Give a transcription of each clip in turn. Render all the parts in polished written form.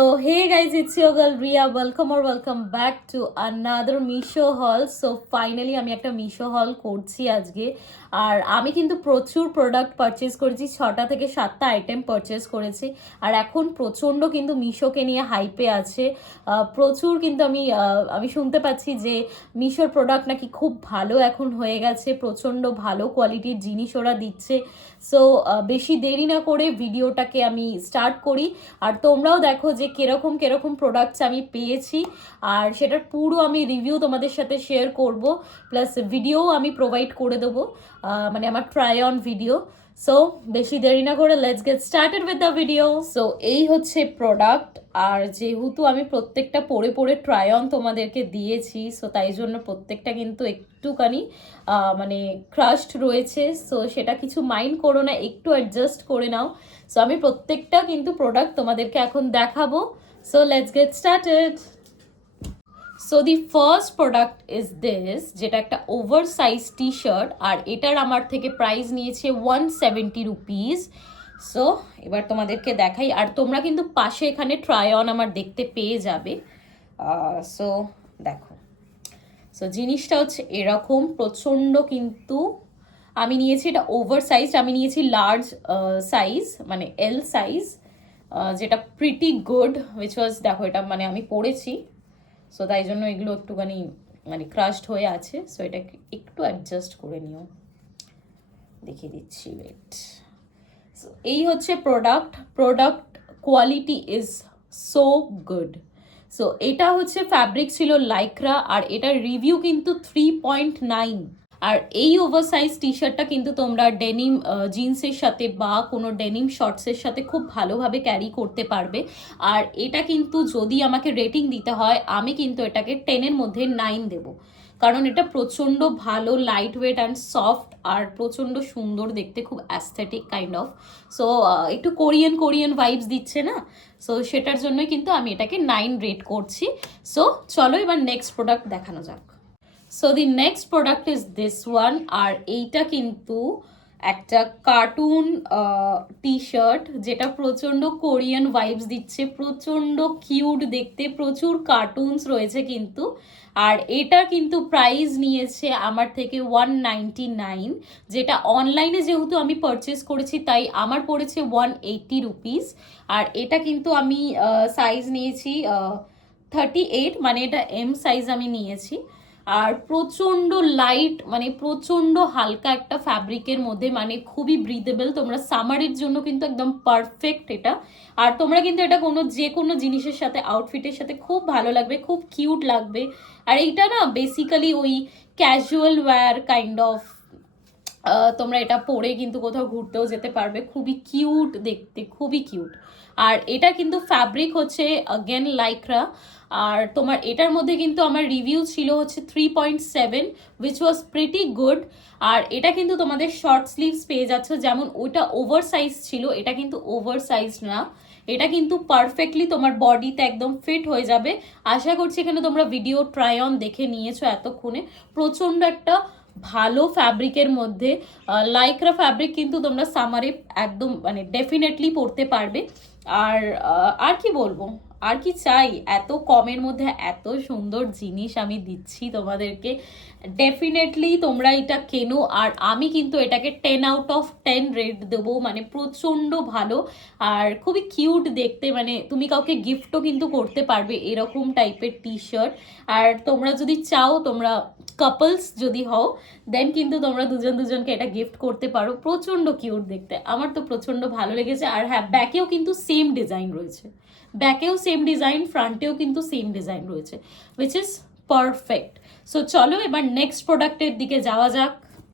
So hey guys, it's your girl Ria. Welcome back to another Misho haul. So finally আমি একটা মিশো হল করছি আজকে। আর আমি কিন্তু প্রচুর প্রোডাক্ট পারচেজ করেছি, 6টা থেকে 7টা আইটেম পারচেজ করেছি। আর এখন প্রচণ্ড কিন্তু মিশোকে নিয়ে হাইপে আছে। প্রচুর কিন্তু আমি শুনতে পাচ্ছি যে মিশোর প্রোডাক্ট নাকি খুব ভালো এখন হয়ে গেছে, প্রচণ্ড ভালো কোয়ালিটির জিনিস ওরা দিচ্ছে। সো বেশি দেরি না করে ভিডিওটাকে আমি স্টার্ট করি, আর তোমরাও দেখো যে কিরকম প্রোডাক্টস আমি পেয়েছি, আর সেটার পুরো আমি রিভিউ তোমাদের সাথে শেয়ার করব, প্লাস ভিডিও আমি প্রোভাইড করে দেবো, মানে আমার ট্রাই অন ভিডিও। সো বেশি দেরি না করে let's get started with the video. So এই হচ্ছে প্রোডাক্ট, আর যেহেতু আমি প্রত্যেকটা পরে ট্রাই অন তোমাদেরকে দিয়েছি, সো তাই জন্য প্রত্যেকটা কিন্তু একটুখানি মানে ক্রাশড রয়েছে। সো সেটা কিছু মাইন্ড করো না, একটু অ্যাডজাস্ট করে নাও। সো আমি প্রত্যেকটা কিন্তু প্রোডাক্ট তোমাদেরকে এখন দেখাবো। So let's get started. So the first product is this, যেটা একটা ওভার সাইজ টি শার্ট, আর এটার আমার থেকে প্রাইস নিয়েছে 170 রুপিস। সো এবার তোমাদেরকে দেখাই, আর তোমরা কিন্তু পাশে এখানে ট্রাই অন আমার দেখতে পেয়ে যাবে। সো দেখো, সো জিনিসটা হচ্ছে এরকম, প্রচণ্ড কিন্তু আমি নিয়েছি এটা ওভার সাইজ, আমি নিয়েছি লার্জ সাইজ মানে এল সাইজ, যেটা প্রিটি গুড উইচ ওয়াজ, দেখো এটা মানে আমি পরেছি, সো তাই জন্য এগুলো একটুখানি মানে ক্রাশড হয়ে আছে। সো এটা একটু অ্যাডজাস্ট করে নিও, দেখিয়ে দিচ্ছি, ওয়েট। সো এই হচ্ছে product quality is so good. So এটা হচ্ছে ফ্যাব্রিক ছিল লাইক্রা, আর এটার রিভিউ কিন্তু 3.9। আর এই ওভার সাইজ টি শার্টটা কিন্তু তোমরা ডেনিম জিন্সের সাথে বা কোনো ডেনিম শর্টসের সাথে খুব ভালোভাবে ক্যারি করতে পারবে। আর এটা কিন্তু যদি আমাকে রেটিং দিতে হয়, আমি কিন্তু এটাকে 10-এর মধ্যে 9 দেবো, কারণ এটা প্রচণ্ড ভালো, লাইট ওয়েট অ্যান্ড সফট, আর প্রচণ্ড সুন্দর দেখতে, খুব অ্যাস্থেটিক কাইন্ড অফ। সো একটু কোরিয়ান ভাইবস দিচ্ছে না, সো সেটার জন্যই কিন্তু আমি এটাকে 9 রেট করছি। সো চলো এবার নেক্সট প্রোডাক্ট দেখানো যাক। So the next product is this one, আর এইটা কিন্তু একটা কার্টুন টি শার্ট, যেটা প্রচণ্ড কোরিয়ান ভাইবস দিচ্ছে, প্রচণ্ড কিউট দেখতে, প্রচুর কার্টুনস রয়েছে কিন্তু। আর এটা কিন্তু প্রাইস নিয়েছে আমার থেকে 199, যেটা অনলাইনে যেহেতু আমি পারচেস করেছি তাই আমার পড়েছে 180 রুপিস। আর এটা কিন্তু আমি সাইজ নিয়েছি 38, মানে এটা এম সাইজ আমি নিয়েছি। আর প্রচণ্ড লাইট, মানে প্রচণ্ড হালকা একটা ফ্যাব্রিকের মধ্যে, মানে খুবই ব্রিদেবল, তোমরা সামারের জন্য কিন্তু একদম পারফেক্ট এটা। আর তোমরা কিন্তু এটা যে কোনো জিনিসের সাথে, আউটফিটের সাথে খুব ভালো লাগবে, খুব কিউট লাগবে। আর এইটা না বেসিক্যালি ওই ক্যাজুয়াল ওয়্যার কাইন্ড অফ, তোমরা এটা পরে কিন্তু কোথাও ঘুরতেও যেতে পারবে, খুবই কিউট দেখতে, খুবই কিউট। আর এটা কিন্তু ফ্যাব্রিক হচ্ছে অ্যাগেন লাইক্রা, আর তোমার এটার মধ্যে কিন্তু আমার রিভিউ ছিল হচ্ছে 3.7 উইচ ওয়াজ প্রিটি গুড। আর এটা কিন্তু তোমাদের শর্ট স্লিভস পেয়ে যাচ্ছ, যেমন ওইটা ওভার সাইজ ছিল, এটা কিন্তু ওভার সাইজ না, এটা কিন্তু পারফেক্টলি তোমার বডিতে একদম ফিট হয়ে যাবে। আশা করছি এখানে তোমরা ভিডিও ট্রাই অন দেখে নিয়েছো এতক্ষণে। প্রচণ্ড একটা ভালো ফ্যাব্রিকের মধ্যে, লাইক্রা ফ্যাব্রিক কিন্তু তোমরা সামারে একদম মানে ডেফিনেটলি পরতে পারবে। আর কি বলবো, আর কি চাই, এত কমের মধ্যে এত সুন্দর জিনিস আমি দিচ্ছি তোমাদেরকে, ডেফিনেটলি তোমরা এটা কেনো। আর আমি কিন্তু এটাকে 10/10 রেট দেবো, মানে প্রচণ্ড ভালো আর খুবই কিউট দেখতে, মানে তুমি কাউকে গিফটও কিন্তু করতে পারবে এরকম টাইপের টি শার্ট। আর তোমরা যদি চাও, তোমরা কাপলস যদি হও, দেন কিন্তু তোমরা দুজনকে এটা গিফট করতে পারো, প্রচণ্ড কিউট দেখতে, আমার তো প্রচণ্ড ভালো লেগেছে। আর হ্যাঁ, ব্যাকেও কিন্তু সেম ডিজাইন রয়েছে, ব্যাকেও সেম ডিজাইন, ফ্রন্টেও কিন্তু সেম ডিজাইন রয়েছে, উইচ ইজ পারফেক্ট। সো চলো এবার নেক্সট প্রোডাক্টের দিকে যাওয়া যাক।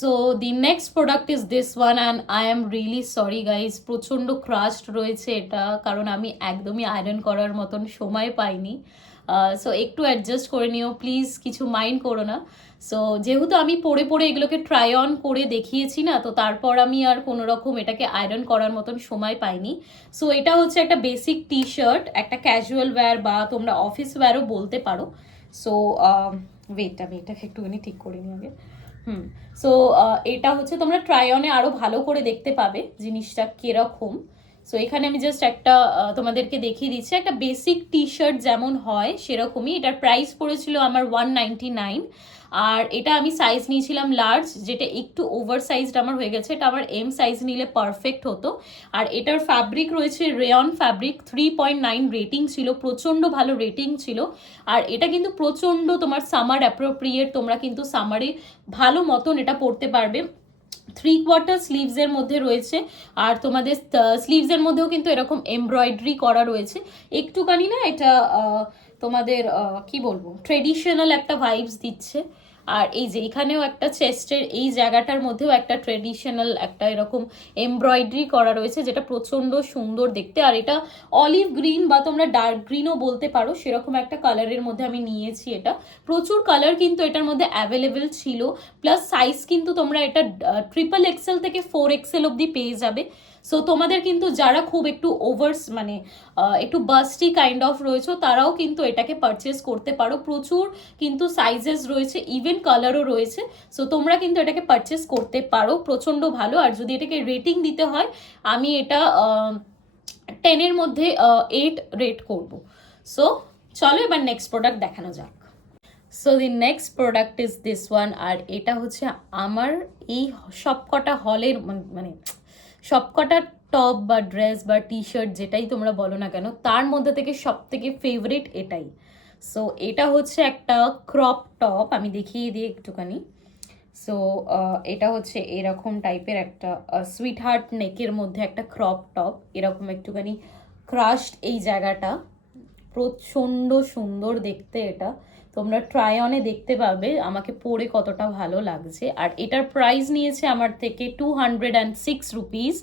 So the next product is this one, and I am really sorry guys, প্রচণ্ড ক্রাশড রয়েছে এটা, কারণ আমি একদমই আয়রন করার মতন সময় পাইনি। সো একটু অ্যাডজাস্ট করে নিও প্লিজ, কিছু মাইন্ড করো না। সো যেহেতু আমি পরে এগুলোকে ট্রাই অন করে দেখিয়েছি না, তো তারপর আমি আর কোনো রকম এটাকে আয়রন করার মতন সময় পাইনি। সো এটা হচ্ছে একটা বেসিক টি শার্ট, একটা ক্যাজুয়াল ওয়্যার বা তোমরা অফিস ওয়্যারও বলতে পারো। সো আমি এটাকে একটুখানি ঠিক করে নিই আগে। সো এটা হচ্ছে তোমরা ট্রাই অনে আরও ভালো করে দেখতে পাবে জিনিসটা কীরকম। সো এখানে আমি জাস্ট একটা তোমাদেরকে দেখিয়ে দিচ্ছি, একটা বেসিক টি শার্ট যেমন হয় সেরকমই। এটার প্রাইস পড়েছিল আমার 199, আর এটা আমি সাইজ নিয়েছিলাম লার্জ, যেটা একটু ওভার সাইজড আমার হয়ে গেছে। এটা আমার এম সাইজ নিলে পারফেক্ট হতো। আর এটার ফ্যাব্রিক রয়েছে রেয়ন ফ্যাব্রিক, 3.9 রেটিং ছিল, প্রচণ্ড ভালো রেটিং ছিল। আর এটা কিন্তু প্রচণ্ড তোমার সামার অ্যাপ্রোপ্রিয়েট, তোমরা কিন্তু সামারে ভালো মতন এটা পরতে পারবে। 3/4 স্লিভসের মধ্যে রয়েছে, আর তোমাদের স্লিভসের মধ্যেও কিন্তু এরকম এমব্রয়ডারি করা রয়েছে। একটুখানি না এটা তোমাদের কি বলবো, ট্রেডিশনাল একটা ভাইবস দিচ্ছে। আর এই যে এখানেও একটা চেস্টের এই জায়গাটার মধ্যেও একটা ট্রেডিশনাল একটা এরকম এমব্রয়ডারি করা রয়েছে, যেটা প্রচণ্ড সুন্দর দেখতে। আর এটা অলিভ গ্রিন বা তোমরা ডার্ক গ্রিনও বলতে পারো, সেরকম একটা কালারের মধ্যে আমি নিয়েছি। এটা প্রচুর কালার কিন্তু এটার মধ্যে অ্যাভেলেবেল ছিল, প্লাস সাইজ কিন্তু তোমরা এটা XXL থেকে 4XL অবধি পেয়ে যাবে। সো তোমাদের কিন্তু যারা খুব একটু ওভার্স মানে একটু বাস্টি কাইন্ড অফ রয়েছে, তারাও কিন্তু এটাকে পারচেস করতে পারো। প্রচুর কিন্তু সাইজেস রয়েছে, ইভেন কালারও রয়েছে। সো তোমরা কিন্তু এটাকে পারচেস করতে পারো, প্রচণ্ড ভালো। আর যদি এটাকে রেটিং দিতে হয়, আমি এটা 10-এর মধ্যে 8 রেট করব। সো চলো এবার নেক্সট প্রোডাক্ট দেখানো যাক। So the next product is this one. আর এটা হচ্ছে আমার এই সবকটা হলের মানে সবকটা টপ বা ড্রেস বা টি শার্ট যেটাই তোমরা বলো না কেন, তার মধ্যে থেকে সব থেকে ফেভারিট এটাই। সো এটা হচ্ছে একটা ক্রপ টপ, আমি দেখিয়ে দিই একটুখানি। সো এটা হচ্ছে এরকম টাইপের একটা সুইট হার্ট নেকের মধ্যে একটা ক্রপ টপ, এরকম একটুখানি ক্রাশড এই জায়গাটা, প্রচণ্ড সুন্দর দেখতে। এটা তোমরা ট্রাই অনে দেখতে পাবে আমাকে পরে কতটা ভালো লাগছে। আর এটার প্রাইস নিয়েছে আমার থেকে 206 রুপিস,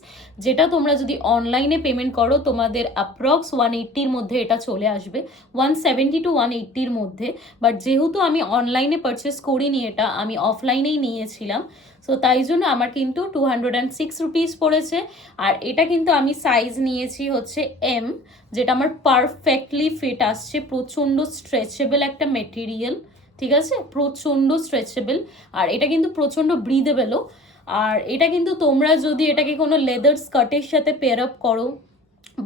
যেটা তোমরা যদি অনলাইনে পেমেন্ট করো তোমাদের অ্যাপ্রক্স 180-র মধ্যে এটা চলে আসবে, 170 to 180-র মধ্যে। বাট যেহেতু আমি অনলাইনে পারচেস করিনি, এটা আমি অফলাইনেই নিয়েছিলাম, সো তাই জন্য আমার কিন্তু 206 রুপিস পড়েছে। আর এটা কিন্তু আমি সাইজ নিয়েছি হচ্ছে এম, যেটা আমার পারফেক্টলি ফিট আসছে। প্রচণ্ড স্ট্রেচেবল একটা মেটেরিয়াল, ঠিক আছে, প্রচণ্ড স্ট্রেচেবল। আর এটা কিন্তু প্রচণ্ড ব্রিদেবেলও। আর এটা কিন্তু তোমরা যদি এটাকে কোনো লেদার স্কার্টের সাথে পেয়ার আপ করো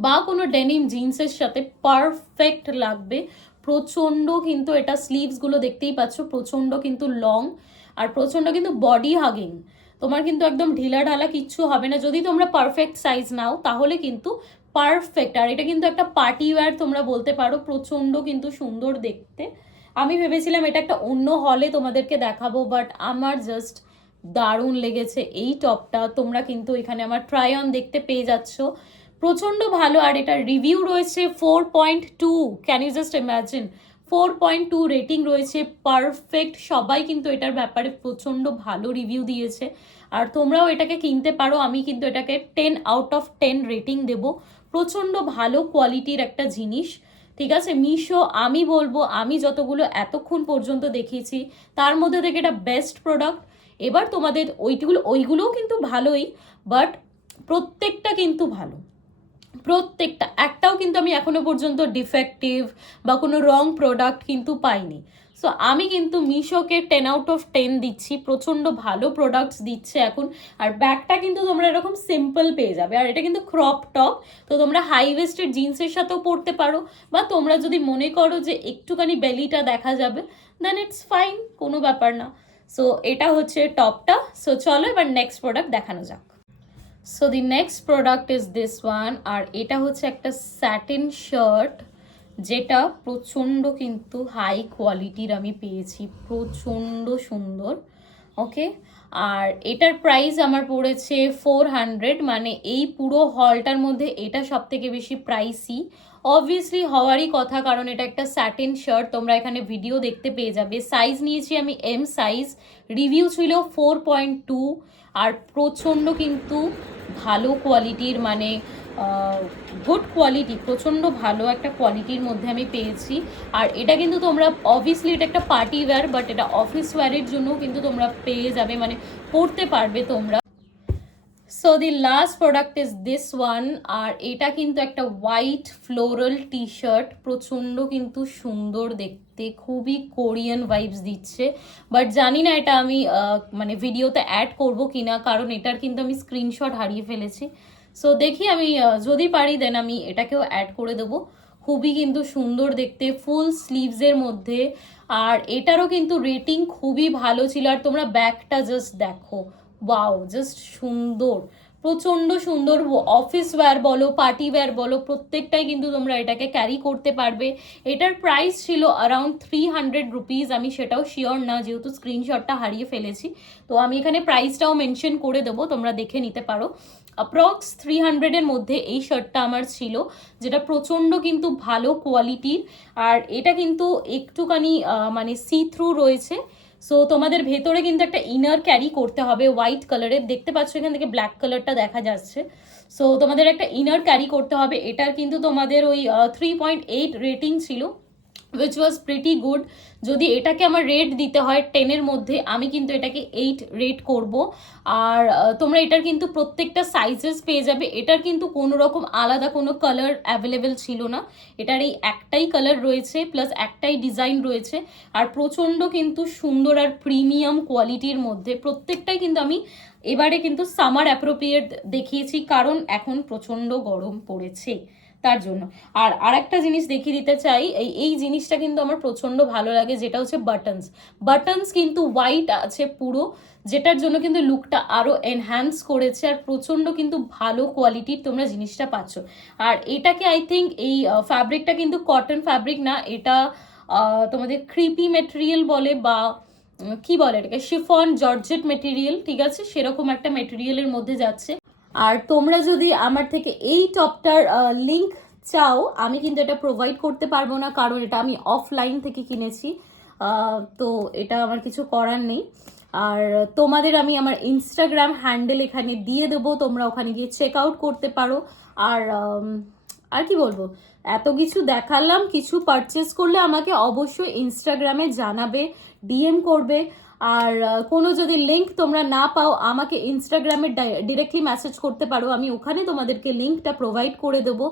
বা কোনো ডেনিম জিন্সের সাথে, পারফেক্ট লাগবে। প্রচণ্ড কিন্তু এটা স্লিভসগুলো দেখতেই পাচ্ছ, প্রচণ্ড কিন্তু লং, আর প্রচণ্ড কিন্তু বডি হাগিং। তোমার কিন্তু একদম ঢিলা ঢালা কিচ্ছু হবে না। যদি তোমরা পারফেক্ট সাইজ নাও তাহলে কিন্তু পারফেক্ট। আর এটা কিন্তু একটা পার্টি ওয়্যার তোমরা বলতে পারো, প্রচণ্ড কিন্তু সুন্দর দেখতে। আমি ভেবেছিলাম এটা একটা অন্য হলে তোমাদেরকে দেখাবো, বাট আমার জাস্ট দারুণ লেগেছে এই টপটা। তোমরা কিন্তু এখানে আমার ট্রাই অন দেখতে পেয়ে যাচ্ছ, প্রচণ্ড ভালো। আর এটার রিভিউ রয়েছে 4.2, can you just imagine, 4.2 rating রয়েছে, পারফেক্ট। সবাই কিন্তু এটার ব্যাপারে প্রচণ্ড ভালো রিভিউ দিয়েছে। আর তোমরাও এটাকে কিনতে পারো, আমি কিন্তু এটাকে 10/10 রেটিং দেব। প্রচণ্ড ভালো কোয়ালিটির একটা জিনিস, ঠিক আছে। মিশো আমি বলবো, আমি যতগুলো এতক্ষণ পর্যন্ত দেখিয়েছি তার মধ্যে থেকে এটা বেস্ট প্রোডাক্ট। এবার তোমাদের ওইগুলোও কিন্তু ভালোই, বাট প্রত্যেকটা কিন্তু ভালো, প্রত্যেকটা। একটাও কিন্তু আমি এখনো পর্যন্ত ডিফেক্টিভ বা কোনো রং প্রোডাক্ট কিন্তু পাইনি। সো আমি কিন্তু মিশোকে 10/10 দিচ্ছি, প্রচণ্ড ভালো প্রোডাক্টস দিচ্ছে এখন। আর ব্যাগটা কিন্তু তোমরা এরকম সিম্পল পেয়ে যাবে। আর এটা কিন্তু ক্রপ টপ, তো তোমরা হাই ওয়েস্টেড জিন্সের সাথেও পরতে পারো, বা তোমরা যদি মনে করো যে একটুখানি বেলিটা দেখা যাবে, দেন ইটস ফাইন, কোনো ব্যাপার না। সো এটা হচ্ছে টপটা। সো চলো এবার নেক্সট প্রোডাক্ট দেখানো যাক। So the next product is this one. আর এটা হচ্ছে একটা স্যাটিন শার্ট, যেটা প্রচণ্ড কিন্তু হাই কোয়ালিটির আমি পেয়েছি, প্রচণ্ড সুন্দর। ওকে, আর এটার প্রাইস আমার পড়েছে 400, মানে এই পুরো হলটার মধ্যে এটা সব থেকে বেশি প্রাইসই অবভিয়াসলি হওয়ারই কথা, কারণ এটা একটা স্যাটিন শার্ট। তোমরা এখানে ভিডিও দেখতে পেয়ে যাবে। সাইজ নিয়েছি আমি এম সাইজ, রিভিউ ছিল 4.2। আর প্রচণ্ড কিন্তু ভালো কোয়ালিটির, মানে গুড কোয়ালিটি, প্রচণ্ড ভালো একটা কোয়ালিটির মধ্যে আমি পেয়েছি। আর এটা কিন্তু তোমরা অবভিয়াসলি এটা একটা পার্টি ওয়্যার, বাট এটা অফিস ওয়্যারের জন্যও কিন্তু তোমরা পেয়ে যাবে, মানে পরতে পারবে তোমরা। So the last product is this one. আর এটা কিন্তু একটা হোয়াইট ফ্লোরাল টি শার্ট, প্রচণ্ড কিন্তু সুন্দর দেখতে, খুবই কোরিয়ান ভাইবস দিচ্ছে। বাট জানি না এটা আমি মানে ভিডিওতে অ্যাড করবো কিনা, কারণ এটার কিন্তু আমি স্ক্রিনশট হারিয়ে ফেলেছি। সো দেখি আমি যদি পারি দেন আমি এটাকেও অ্যাড করে দেবো। খুবই কিন্তু সুন্দর দেখতে, ফুল স্লিভসের মধ্যে। আর এটারও কিন্তু রেটিং খুবই ভালো ছিল। আর তোমরা ব্যাগটা জাস্ট দেখো, ওয়াও, জাস্ট সুন্দর, প্রচণ্ড সুন্দর। অফিস ওয়্যার বলো, পার্টি ওয়্যার বলো, প্রত্যেকটাই কিন্তু তোমরা এটাকে ক্যারি করতে পারবে। এটার প্রাইস ছিল অ্যারাউন্ড 300 রুপিস। আমি সেটাও শিওর না, যেহেতু স্ক্রিনশটটা হারিয়ে ফেলেছি। তো আমি এখানে প্রাইসটাও মেনশন করে দেবো, তোমরা দেখে নিতে পারো। অ্যাপ্রক্স 300-এর মধ্যে এই শার্টটা আমার ছিল, যেটা প্রচণ্ড কিন্তু ভালো কোয়ালিটির। আর এটা কিন্তু একটুখানি মানে সি থ্রু রয়েছে। সো তোমাদের ভেতরে কিন্তু একটা ইনার ক্যারি করতে হবে হোয়াইট কালারের, দেখতে পাচ্ছ এখান থেকে ব্ল্যাক কালারটা দেখা যাচ্ছে। সো তোমাদের একটা ইনার ক্যারি করতে হবে। এটার কিন্তু তোমাদের ওই 3.8 রেটিং ছিল, উইচ ওয়াজ প্রিটি গুড। যদি এটাকে আমার রেট দিতে হয় 10-এর মধ্যে, আমি কিন্তু এটাকে 8 রেট করব। আর তোমরা এটার কিন্তু প্রত্যেকটা সাইজেস পেয়ে যাবে। এটার কিন্তু কোনো রকম আলাদা কোনো কালার অ্যাভেলেবেল ছিল না, এটার এই একটাই কালার রয়েছে, প্লাস একটাই ডিজাইন রয়েছে। আর প্রচণ্ড কিন্তু সুন্দর আর প্রিমিয়াম কোয়ালিটির মধ্যে। প্রত্যেকটাই কিন্তু আমি এবারে কিন্তু সামার অ্যাপ্রোপ্রিয়েট দেখিয়েছি, কারণ এখন প্রচণ্ড গরম পড়েছে তার জন্য। আর আরেকটা জিনিস দেখিয়ে দিতে চাই, এই জিনিসটা কিন্তু আমার প্রচণ্ড ভালো লাগে, যেটা হচ্ছে বাটনস কিন্তু হোয়াইট আছে পুরো, যেটার জন্য কিন্তু লুকটা আরও এনহ্যান্স করেছে। আর প্রচণ্ড কিন্তু ভালো কোয়ালিটির তোমরা জিনিসটা পাচ্ছ। আর এটাকে আই থিঙ্ক এই ফ্যাব্রিকটা কিন্তু কটন ফ্যাব্রিক না, এটা তোমাদের ক্রিপি মেটেরিয়াল বলে, বা কি বলে এটাকে, শিফন জর্জেট মেটেরিয়াল, ঠিক আছে, সেরকম একটা মেটেরিয়ালের মধ্যে যাচ্ছে। আর তোমরা যদি আমার থেকে এই টপটার লিংক চাও, আমি কিন্তু এটা প্রোভাইড করতে পারবো না, কারণ এটা আমি অফলাইন থেকে কিনেছি। তো এটা আমার কিছু করার নেই। আর তোমাদের আমি আমার ইনস্টাগ্রাম হ্যান্ডেল এখানে দিয়ে দেবো, তোমরা ওখানে গিয়ে চেক আউট করতে পারো। আর আর কি বলবো, এত কিছু দেখালাম, কিছু পারচেস করলে আমাকে অবশ্যই ইনস্টাগ্রামে জানাবে, ডিএম করবে। আর কোনো যদি লিঙ্ক তোমরা না পাও, আমাকে ইনস্টাগ্রামে ডিরেক্টলি মেসেজ করতে পারো, আমি ওখানে তোমাদেরকে লিঙ্কটা প্রোভাইড করে দেবো।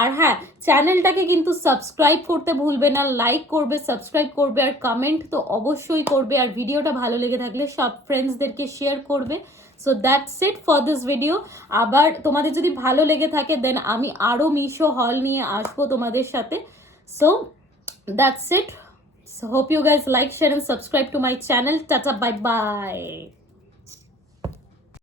আর হ্যাঁ, চ্যানেলটাকে কিন্তু সাবস্ক্রাইব করতে ভুলবে না, লাইক করবে, সাবস্ক্রাইব করবে, আর কমেন্ট তো অবশ্যই করবে। আর ভিডিওটা ভালো লেগে থাকলে সব ফ্রেন্ডসদেরকে শেয়ার করবে। So that's it for this video. আবার তোমাদের যদি ভালো লেগে থাকে দেন আমি আরও মিশো হল নিয়ে আসবো তোমাদের সাথে। So that's it. So hope you guys like, share and subscribe to my channel. Tata, bye bye.